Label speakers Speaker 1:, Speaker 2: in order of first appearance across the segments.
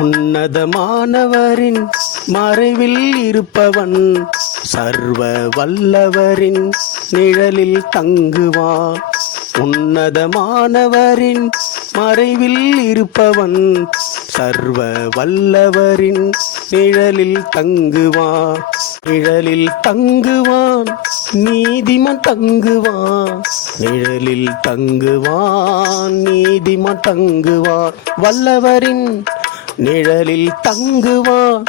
Speaker 1: உன்னதமானவரின் மறைவில் இருப்பவன் சர்வ வல்லவரின் நிழலில் தங்குவான். உன்னதமானவரின் மறைவில் இருப்பவன் சர்வ வல்லவரின் நிழலில் தங்குவான். நிழலில் தங்குவான் நீதிமன் தங்குவான். நிழலில் தங்குவான் நீதிமன் தங்குவான். வல்லவரின் நிழலில் தங்குவான்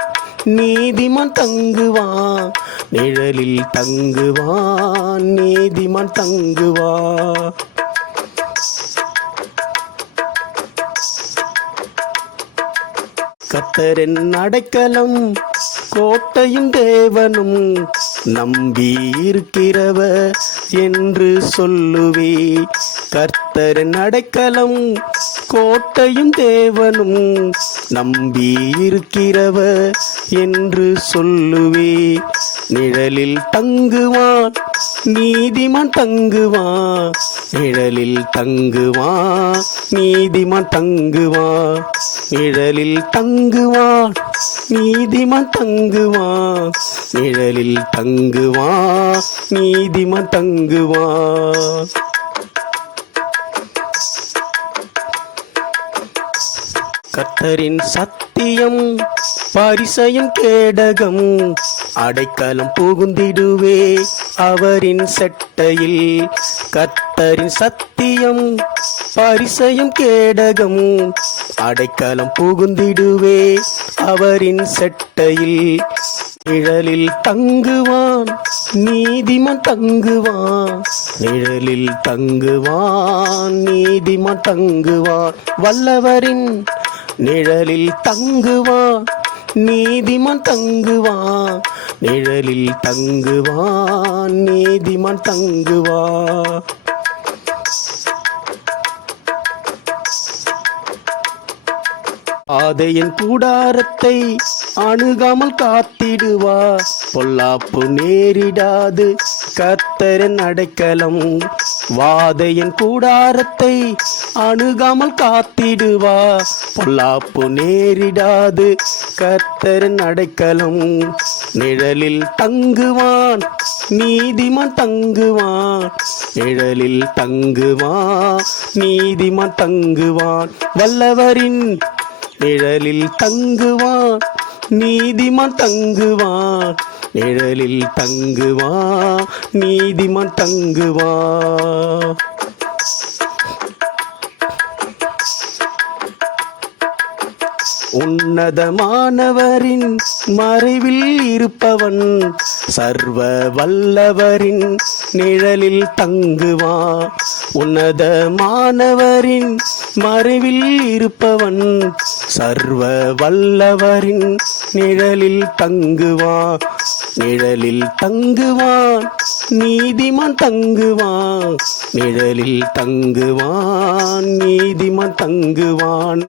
Speaker 1: நீதிமான் தங்குவான் நிழலில் தங்குவான் நீதிமான் தங்குவான் கத்தரின் அடைக்கலம் கோட்டையும் தேவனும் நம்பி இருக்கிறவ என்று சொல்லுவே. கர்த்தர் நடக்கலம் கோட்டையும் தேவனும் நம்பி இருக்கிறவ என்று சொல்லுவே. நிழலில் தங்குவான் நீதிமான் தங்குவான் நிழலில் தங்குவான் நீதிமான் தங்குவான் நிழலில் தங்குவான் நீதிமான் தங்குவான் நிழலில் தங்குவான் நீதிமான் தங்குவான் கத்தரின் சத்தியம் பரிசயம் கேடகம் அடைக்கலம் புகுந்திடுவே அவரின் செட்டையில் கத்தரின் சத்தியம். பரிசயம் கேடகம் அடைக்கலம் புகுந்திடுவே அவரின் செட்டையில் நிழலில் தங்குவான் நீதிமன் தங்குவான். நிழலில் தங்குவான் நீதிமன் தங்குவான் வல்லவரின் நிழலில் தங்குவான். நீதிமான் தங்குவான். நிழலில் தங்குவான். நீதிமான் தங்குவான். ஆதையின் கூடாரத்தை அணுகாமல் காத்திடுவா. பொல்லாப்பு நேரிடாது. கத்தரன் அடைக்கலம் வாதையின் கூடாரத்தை அணுகாமல் காத்திடுவா. பொல்லாப்பு நேரிடாது. கத்தரின் அடைக்கலம் நிழலில் தங்குவான். நீதிமான் தங்குவான். நிழலில் தங்குவான். நீதிமான் தங்குவான். வல்லவரின் நிழலில் தங்குவான். நீதிமான் தங்குவான். நிழலில் தங்குவா நீதிமான் தங்குவா. உன்னதமானவரின் மறைவில் இருப்பவன் சர்வ வல்லவரின் நிழலில் தங்குவான் உன்னதமானவரின் மறைவில் இருப்பவன் சர்வ வல்லவரின் நிழலில் தங்குவா. நிழலில் தங்குவான் நீதிமான் தங்குவான். நிழலில் தங்குவான் நீதிமான் தங்குவான்.